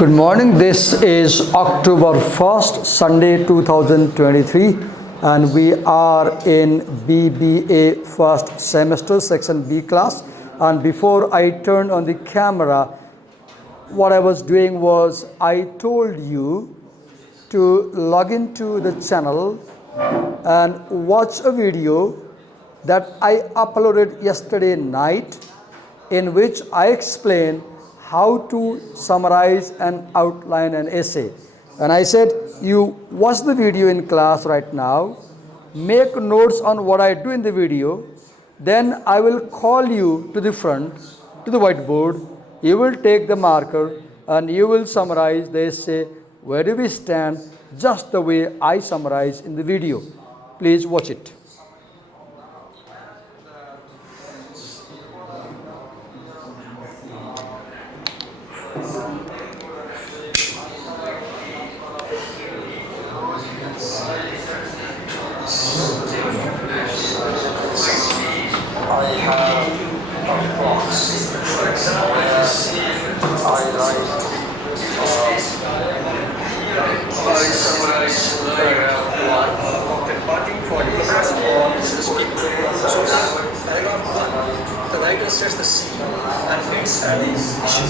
Good morning. This is October 1st, Sunday 2023, and we are in BBA first semester, section B class. And before I turned on the camera, what I was doing was I told you to log into the channel and watch a video that I uploaded yesterday night, in which I explained how to summarize and outline an essay. And I said, you watch the video in class right now, make notes on what I do in the video, then I will call you to the front, to the whiteboard. You will take the marker and you will summarize the essay, where do we stand, just the way I summarize in the video. Please watch it. I have a box where I write I summarize paragraph 1. Departing for the first one is the speaker. So paragraph 1, the writer sets the scene and hints at the issue.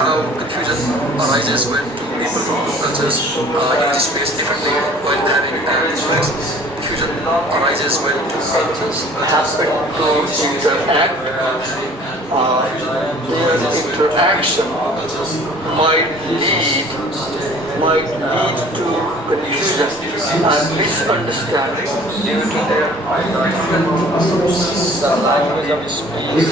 How confusion arises when two people from two cultures interface differently while having arrangements. Confusion arises when two cultures happen to interact. Their interaction might lead to confusion and misunderstanding due to their the language of speech.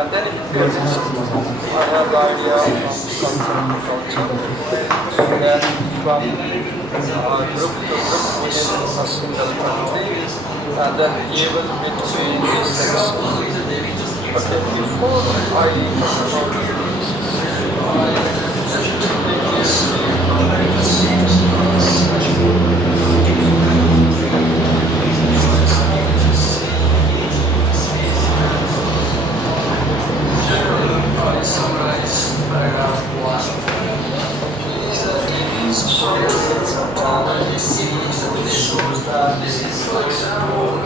And then if it goes, I have the idea of culture. Then from group to group within a single country, and then even between the sections. Okay, before I talk about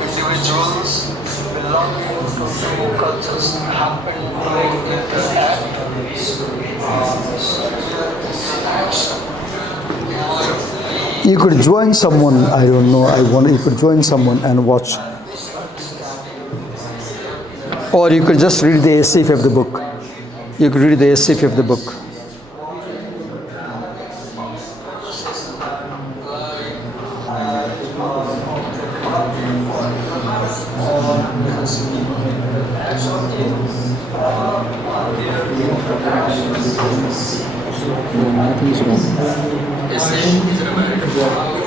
individuals belonging to two cultures happen to interact. You could join someone, I don't know, you could join someone and watch. Or you could just read the essay of the book. You could read the essay of the book. Essay is an American form.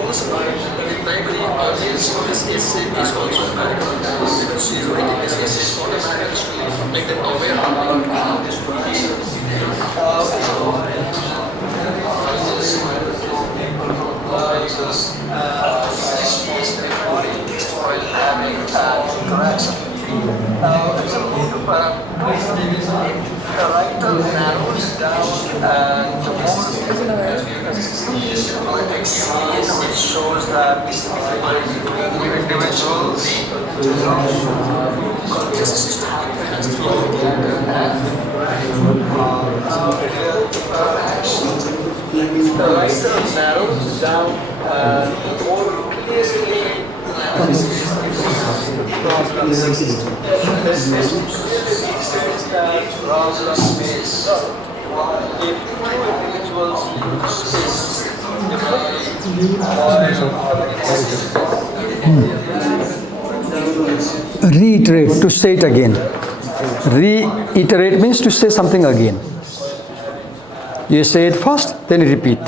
The primary audience for this essay is also American. Because she is writing this essay for Americans to make them aware of how this while having an interaction. The writer narrows down and the more it shows that individuals the writer narrows down and more clearly that problem may solve if two individuals space Reiterate, to say it again. Reiterate means to say something again. You say it first, then you repeat.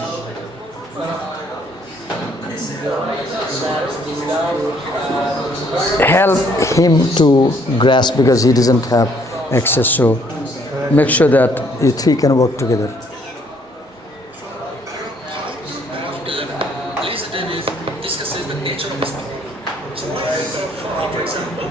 Help him to grasp because he doesn't have access, so make sure that you three can work together. Lisa Davis discusses the nature of speaking. For example,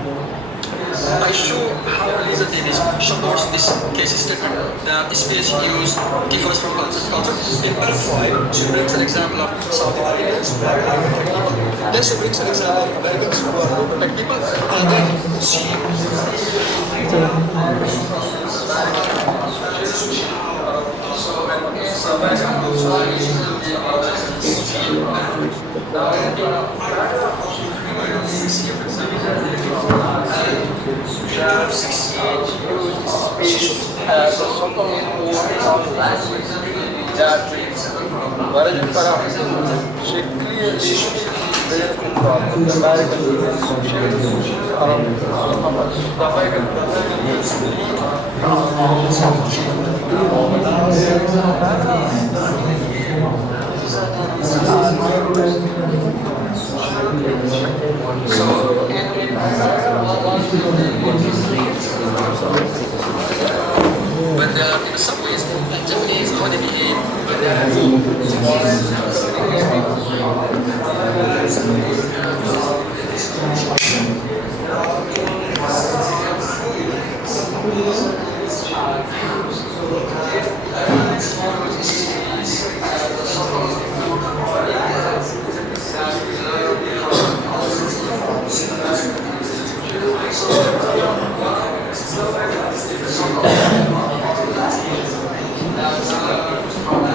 I show how Lisa Davis supports this case statement. The space used differs from culture to culture. In paragraph 5, she brings an example of Saudi Arabians who are protect people. Then she brings an example of Americans who are protect people. And then she but in some ways, like Japanese, how they behave.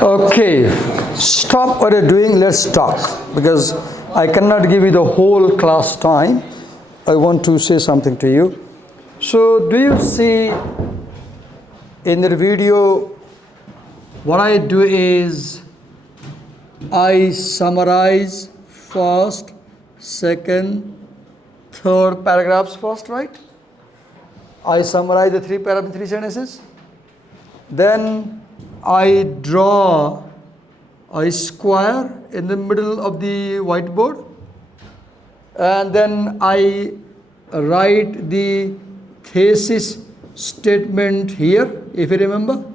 Okay, stop what you're doing, let's talk, because I cannot give you the whole class time. I want to say something to you. So do you see in the video, what I do is I summarize first, second, third paragraphs first, right? I summarize the three paragraphs, three sentences. Then I draw a square in the middle of the whiteboard, and then I write the thesis statement here, if you remember.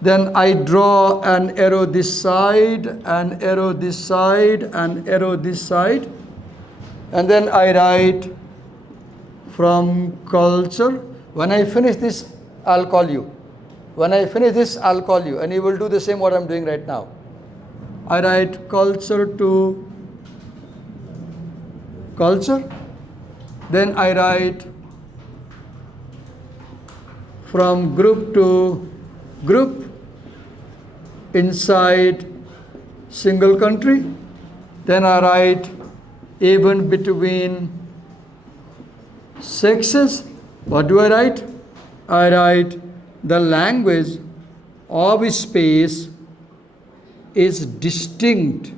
Then I draw an arrow this side, an arrow this side, an arrow this side, and then I write from culture. When I finish this, I'll call you. When I finish this, I'll call you, and you will do the same what I'm doing right now. I write culture to culture. Then I write from group to group inside single country. Then I write even between sexes. What do I write? I write the language of space is distinct.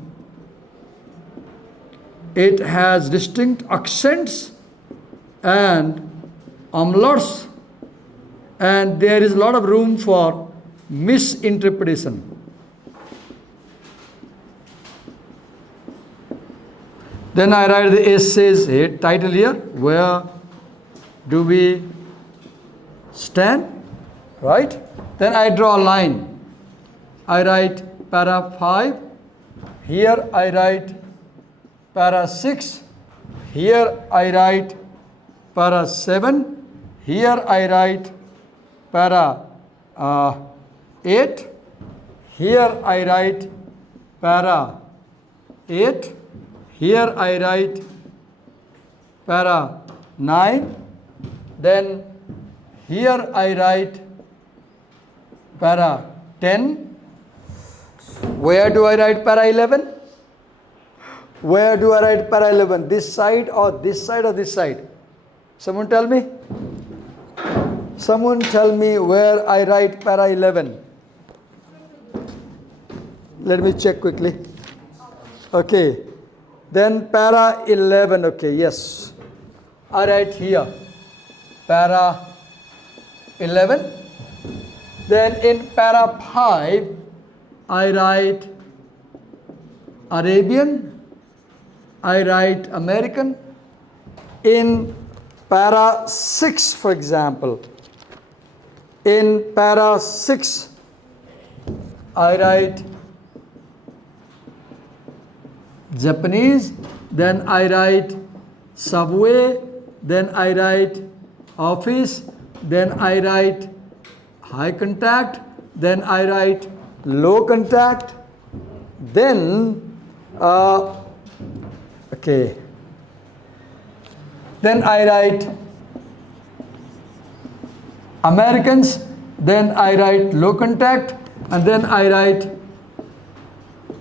It has distinct accents and umlauts, and there is a lot of room for misinterpretation. Then I write the essays title here. Where do we stand? Right? Then I draw a line. I write para 5. Here I write para 6. Here I write para 7. Here I write para 8. Here I write para 8. Here I write para 9. Then here I write para 10. Where do I write para 11? Where do I write para 11? This side or this side or this side? Someone tell me. Someone tell me where I write para 11. Let me check quickly. Okay. Then para 11. Okay, yes. I write here. Para 11. Then in para 5, I write Arabian, I write American. In para 6, for example, in para 6, I write Japanese, then I write subway, then I write office, then I write high contact, then I write low contact, then okay, then I write Americans, then I write low contact, and then I write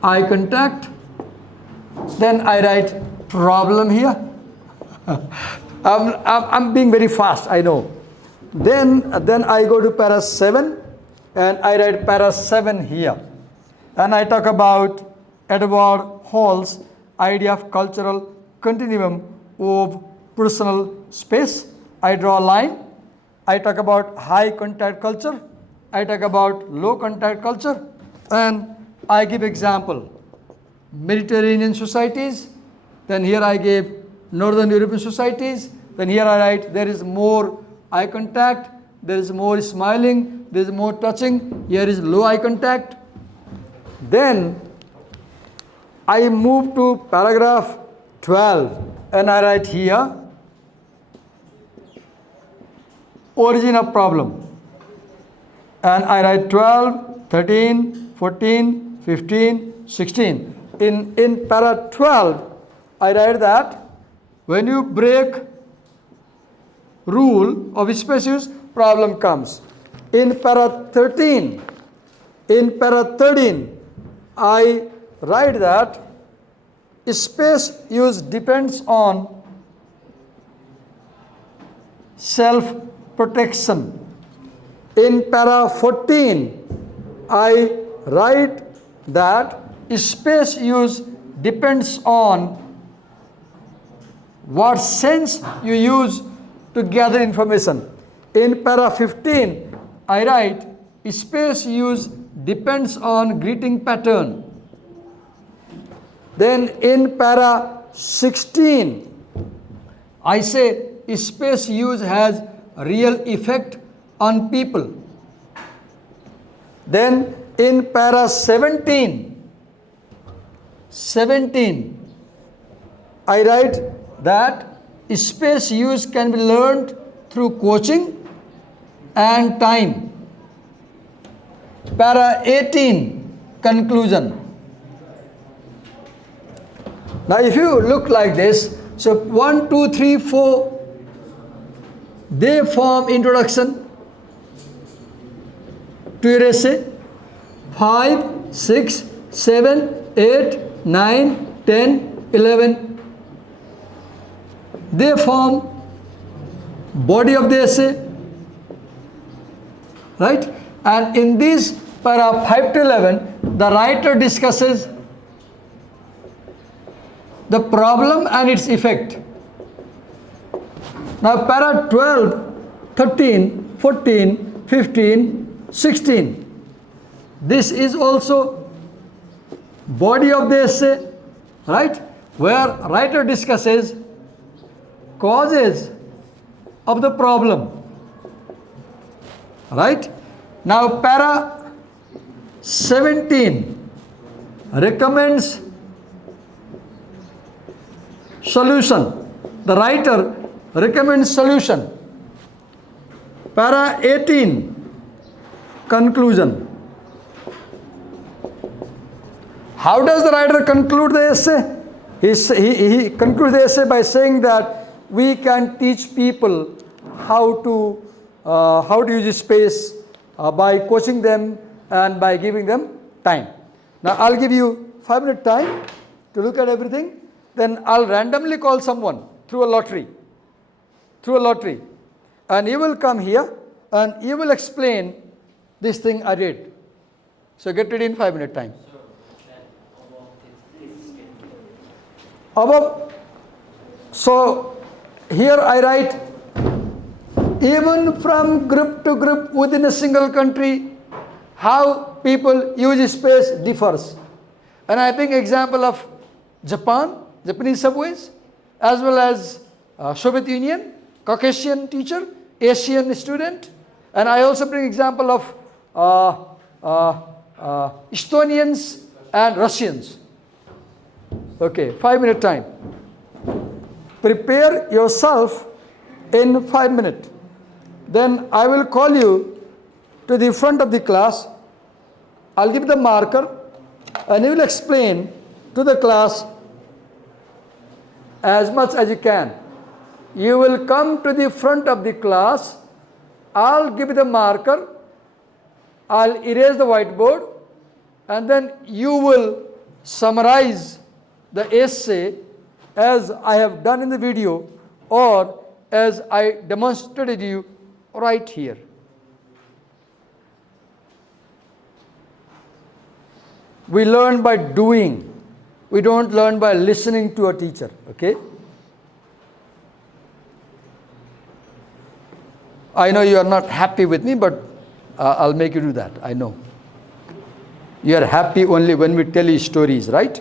eye contact, then I write problem here. I'm being very fast, I know. Then I go to para 7 and I write para 7 here. And I talk about Edward Hall's idea of cultural continuum of personal space. I draw a line. I talk about high contact culture. I talk about low contact culture. And I give example. Mediterranean societies. Then here I gave Northern European societies. Then here I write there is more eye contact, there is more smiling, there is more touching, here is low eye contact. Then I move to paragraph 12 and I write here origin of problem. And I write 12, 13, 14, 15, 16. In para 12, I write that when you break rule of space use, problem comes. In para 13, I write that space use depends on self-protection. In para 14, I write that space use depends on what sense you use to gather information. In para 15, I write space use depends on greeting pattern. Then in para 16, I say space use has real effect on people. Then in para 17, I write that space use can be learned through coaching and time. Para 18, conclusion. Now if you look like this, so 1, 2, 3, 4, they form introduction to your essay. 5, 6, 7, 8, 9, 10, 11. They form body of the essay. Right? And in this para 5 to 11, the writer discusses the problem and its effect. Now para 12, 13, 14, 15, 16. This is also body of the essay, right? Where writer discusses causes of the problem. Right? Now para 17 recommends solution. The writer recommends solution. Para 18 conclusion. How does the writer conclude the essay? He concludes the essay by saying that we can teach people how to use space by coaching them and by giving them time. Now I'll give you 5-minute time to look at everything. Then I'll randomly call someone through a lottery. And you will come here and you will explain this thing I did. So get ready in 5-minute time. Above, so here I write, even from group to group within a single country, how people use space differs. And I bring example of Japanese subways, as well as Soviet Union, Caucasian teacher, Asian student, and I also bring example of Estonians and Russians. Okay, 5-minute time. prepare yourself in 5 minutes. Then I will call you to the front of the class. I'll give the marker and you will explain to the class as much as you can. You will come to the front of the class. I'll give you the marker. I'll erase the whiteboard and then you will summarize the essay as I have done in the video or as I demonstrated you right here. We learn by doing. We don't learn by listening to a teacher, okay? I know you are not happy with me, but I'll make you do that, I know. You are happy only when we tell you stories, right?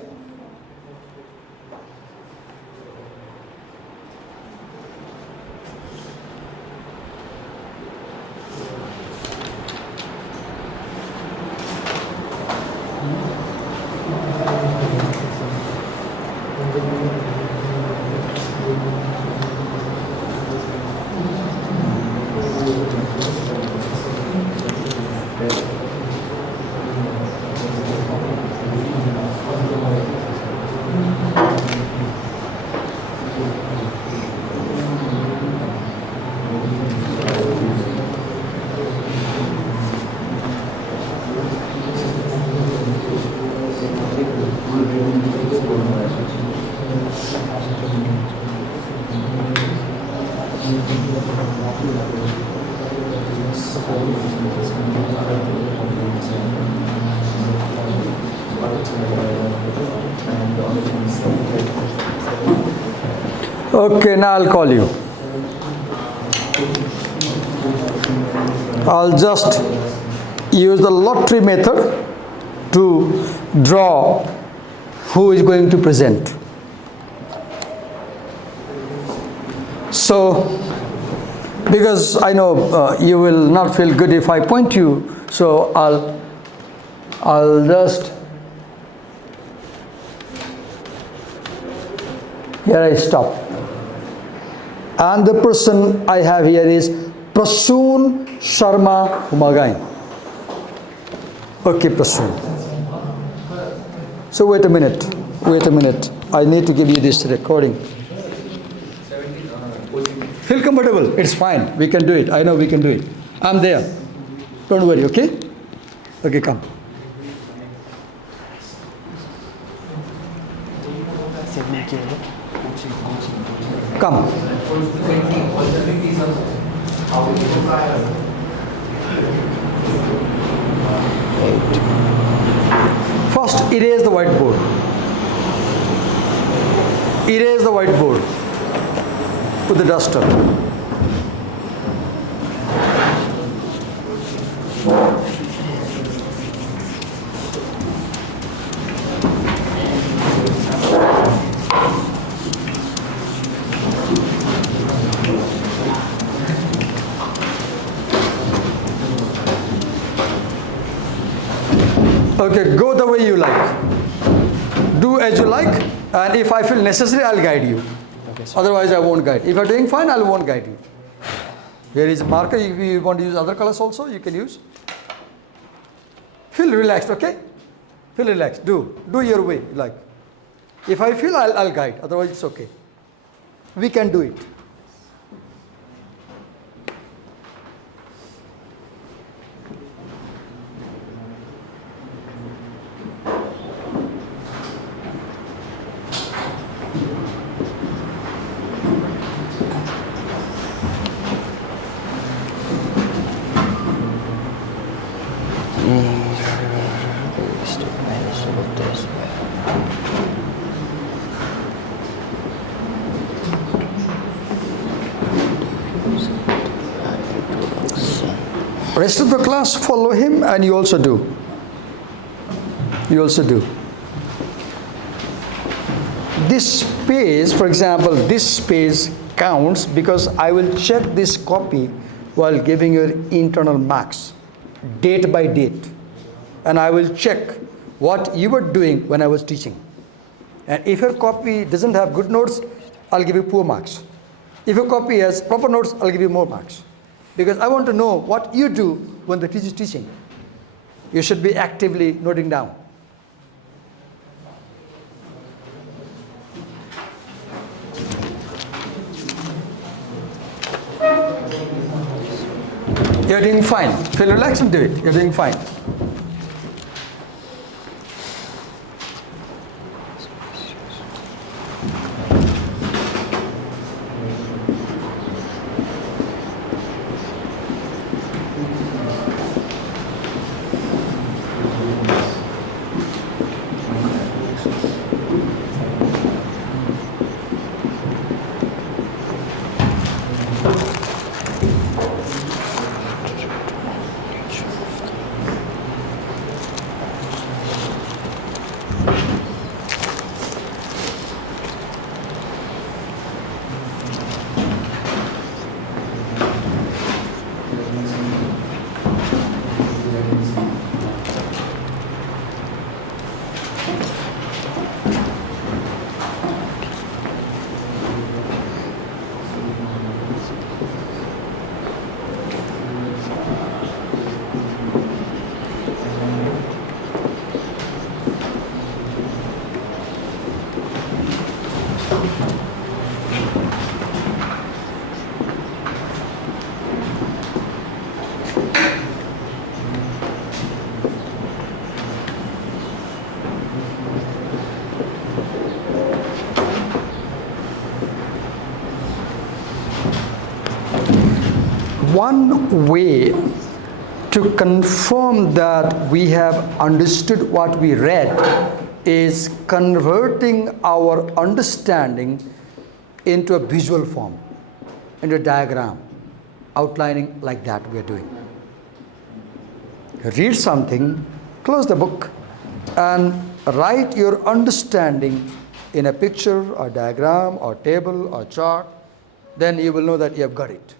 Okay, now I'll call you. I'll just use the lottery method to draw who is going to present. So, because I know you will not feel good if I point you, so I'll just, here I stop. And the person I have here is Prasoon Sharma Humagain. Okay, Prasoon. So wait a minute. I need to give you this recording. Feel comfortable, it's fine. We can do it. I know we can do it. I'm there. Don't worry, okay? Okay, come. Come. First, erase the whiteboard. Erase the whiteboard with the duster. Okay, go the way you like. Do as you like, and if I feel necessary, I'll guide you. Okay, otherwise, I won't guide. If you're doing fine, I won't guide you. Here is a marker. If you want to use other colors also, you can use. Feel relaxed, okay? Feel relaxed. Do your way, like. If I feel, I'll guide. Otherwise, it's okay. We can do it. Rest of the class follow him, and you also do. You also do. This space, for example, this space counts because I will check this copy while giving your internal marks, date by date. And I will check what you were doing when I was teaching. And if your copy doesn't have good notes, I'll give you poor marks. If your copy has proper notes, I'll give you more marks. Because I want to know what you do when the teacher is teaching. You should be actively noting down. You're doing fine. Feel relaxed and do it. You're doing fine. One way to confirm that we have understood what we read is converting our understanding into a visual form, into a diagram, outlining like that we are doing. Read something, close the book, and write your understanding in a picture or diagram or table or chart. Then you will know that you have got it.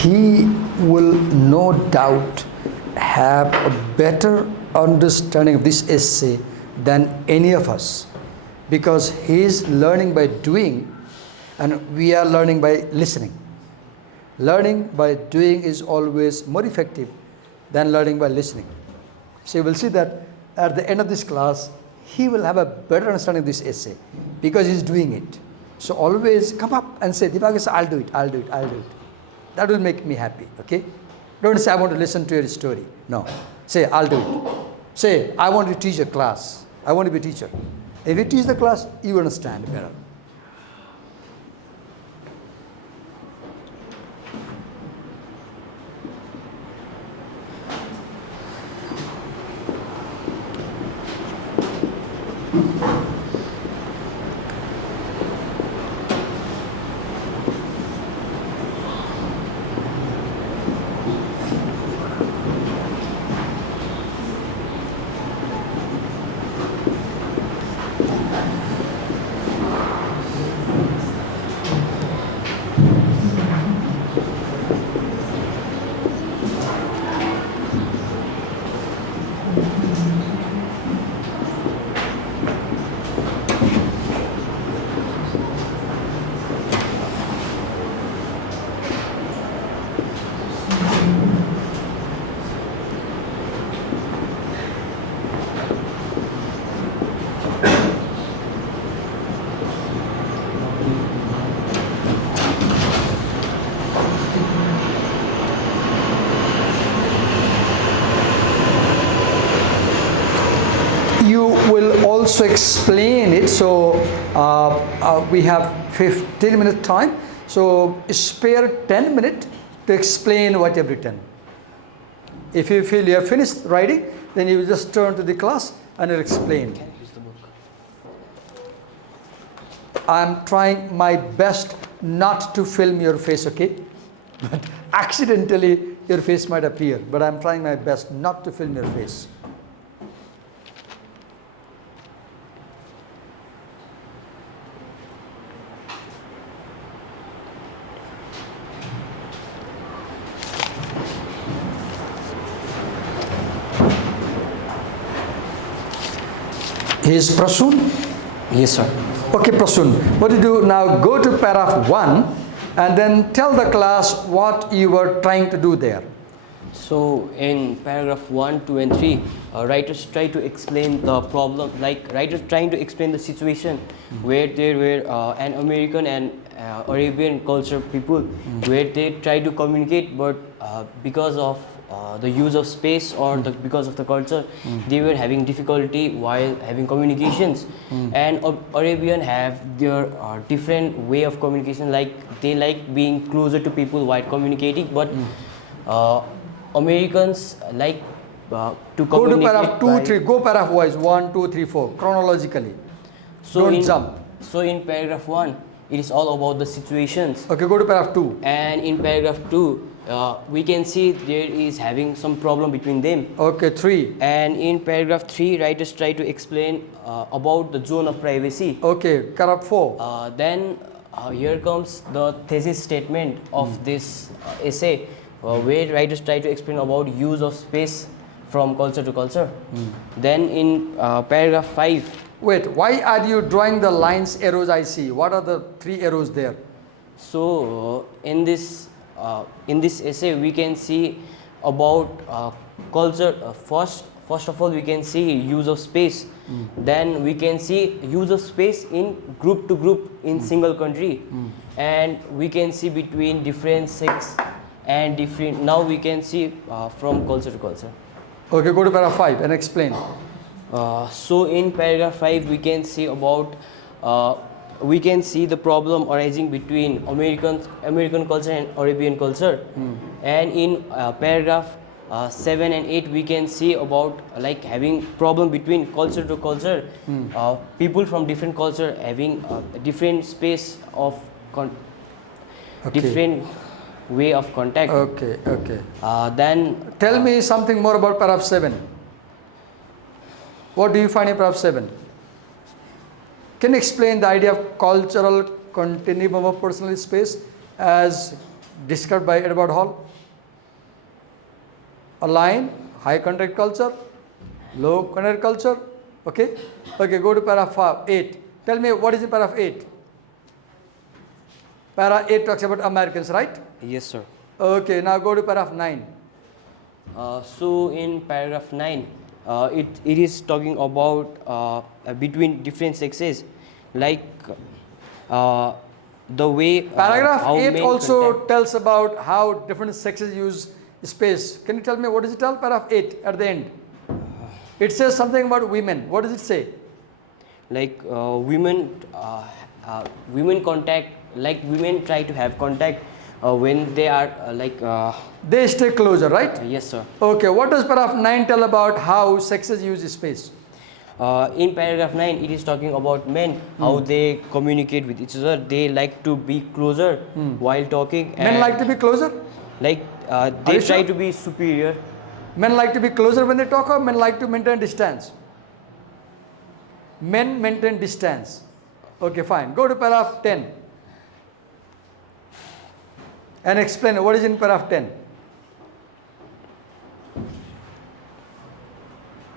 he will no doubt have a better understanding of this essay than any of us, because he is learning by doing and we are learning by listening. Learning by doing is always more effective than learning by listening. So you will see that at the end of this class, he will have a better understanding of this essay because he's doing it. So always come up and say, Divakar, I'll do it, I'll do it, I'll do it. That will make me happy, okay? Don't say, I want to listen to your story. No. Say, I'll do it. Say, I want to teach a class. I want to be a teacher. If you teach the class, you understand better. You will also explain it. So we have 15 minutes time. So spare 10 minutes to explain what you have written. If you feel you have finished writing, then you will just turn to the class and you'll explain. I'm trying my best not to film your face, okay? But accidentally your face might appear, but I'm trying my best not to film your face. Here's Prasoon. Yes, sir. Okay, Prasoon, what you do now, go to paragraph 1 and then tell the class what you were trying to do there. So in paragraph 1, 2 and 3, writers try to explain the problem, like writers trying to explain the situation where there were an American and Arabian culture people where they try to communicate, but because of the use of space or because of the culture, they were having difficulty while having communications. And Arabian have their different way of communication, like they like being closer to people while communicating, but Americans like to communicate. Go to paragraph 2, 3, go paragraph wise, 1, 2, 3, 4, chronologically. So don't jump. So in paragraph 1, it is all about the situations. Okay, go to paragraph 2. And in paragraph 2, we can see there is having some problem between them. Okay, 3. And in paragraph 3, writers try to explain about the zone of privacy. Okay, paragraph 4. Then here comes the thesis statement of this essay, where writers try to explain about use of space from culture to culture. Then in paragraph 5. Wait, why are you drawing the lines, arrows I see? What are the 3 arrows there? So in this essay we can see about culture. First of all we can see use of space. Then we can see use of space in group to group in single country. And we can see between different sects and different. Now we can see from culture to culture. Okay, go to paragraph 5 and explain. So in paragraph 5 we can see about we can see the problem arising between American culture and Arabian culture. And in paragraph 7 and 8 we can see about like having problem between culture to culture, people from different culture having different space of different way of contact. Okay, okay. Then tell me something more about paragraph 7. What do you find in paragraph 7? Can you explain the idea of cultural continuum of personal space as described by Edward Hall. A line, high contact culture, low contact culture. Okay? Okay, go to paragraph 8. Tell me what is in paragraph 8? Para 8 talks about Americans, right? Yes, sir. Okay, now go to paragraph 9. So in paragraph 9, it is talking about between different sexes, like the way Paragraph how 8 men also contact- tells about how different sexes use space. Can you tell me what does it tell? Paragraph 8 at the end. It says something about women. What does it say? like women contact, like women try to have contact when they are They stay closer, right? yes, sir. Okay, what does paragraph 9 tell about how sexes use space? In paragraph 9, it is talking about men, how they communicate with each other. They like to be closer while talking. Men and like to be closer? like Are they you try sure? to be superior. Men like to be closer when they talk, or men like to maintain distance? Men maintain distance. Okay, fine. Go to paragraph 10 and explain what is in paragraph 10.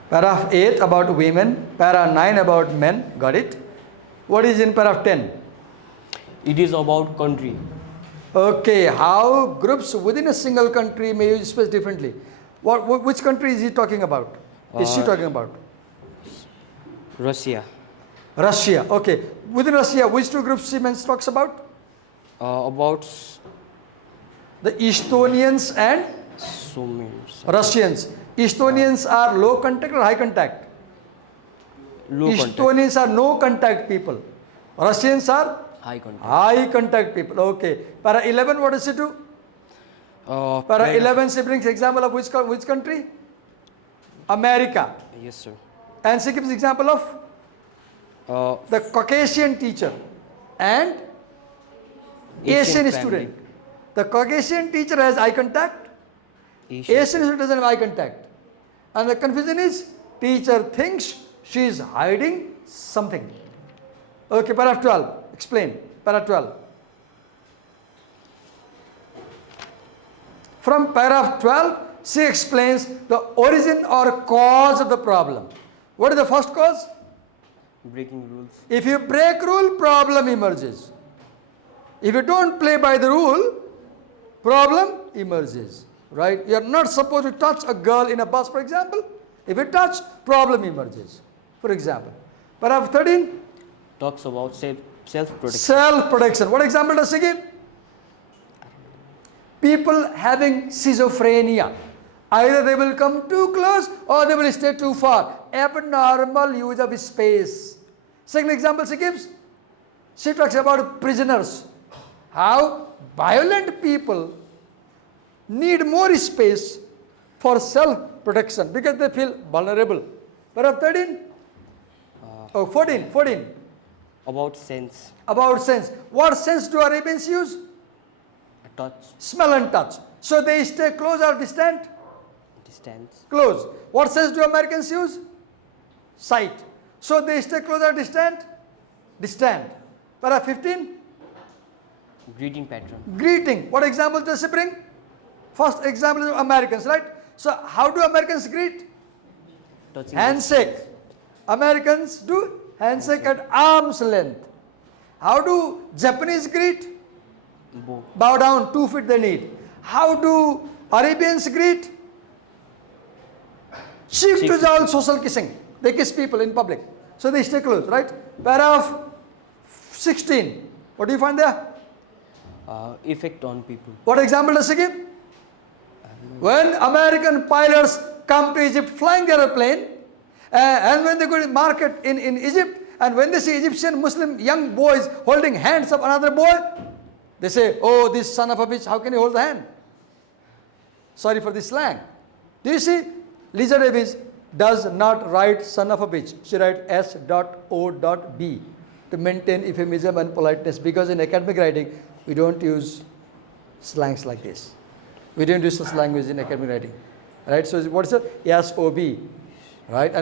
Paragraph 8 about women, paragraph 9 about men. Got it? What is in paragraph 10? It is about country. Okay, how groups within a single country may use space differently. Which country is he talking about? Is she talking about? Russia. Russia. Okay. Within Russia, which two groups he talks about? About The Estonians and so many. Russians. Estonians are low contact or high contact? Low contact. Estonians are no contact people. Russians are High contact. high contact people. Okay. Para 11, what does it do? Para 11, she brings example of which country? America. Yes, sir. And she gives example of the Caucasian teacher and Asian family. student. The Caucasian teacher has eye contact. Asian student doesn't have eye contact. And the confusion is teacher thinks she is hiding something. Okay, paragraph 12. Explain. Paragraph 12. From paragraph 12, she explains the origin or cause of the problem. What is the first cause? Breaking rules. If you break rule, problem emerges. If you don't play by the rule, problem emerges. Right? You are not supposed to touch a girl in a bus, for example. If you touch, problem emerges. For example. Paragraph 13, Talks about self-protection. self-protection. What example does she give? People having schizophrenia. Either they will come too close or they will stay too far. Abnormal use of space. Second example she gives. She talks about prisoners. How violent people need more space for self-protection because they feel vulnerable. Paragraph 13? 14. About sense. About sense. What sense do Arabians use? Touch. Smell and touch. So they stay close or distant? Distance. Close. What sense do Americans use? Sight. So they stay close or distant? Distant. Paragraph 15? Greeting pattern. Greeting. What example does she bring? First example is Americans, right? So how do Americans greet? Touching. Handshake. Americans do handshake at arm's length. How do Japanese greet? Bow. Bow down, 2 feet they need. How do Arabians greet? Cheek to jowl, social kissing. They kiss people in public. So they stay close, right? Paragraph 16. What do you find there? Effect on people. What example does he give? When American pilots come to Egypt flying their airplane, and when they go to market in Egypt, and when they see Egyptian Muslim young boys holding hands of another boy, they say, oh, this son of a bitch, how can he hold the hand? Sorry for this slang. Do you see? Lisa Davis does not write son of a bitch. She writes S.O.B to maintain euphemism and politeness, because in academic writing, we don't use slangs like this. We don't use such language in academic writing. Right? So what is it? S.O.B. Right?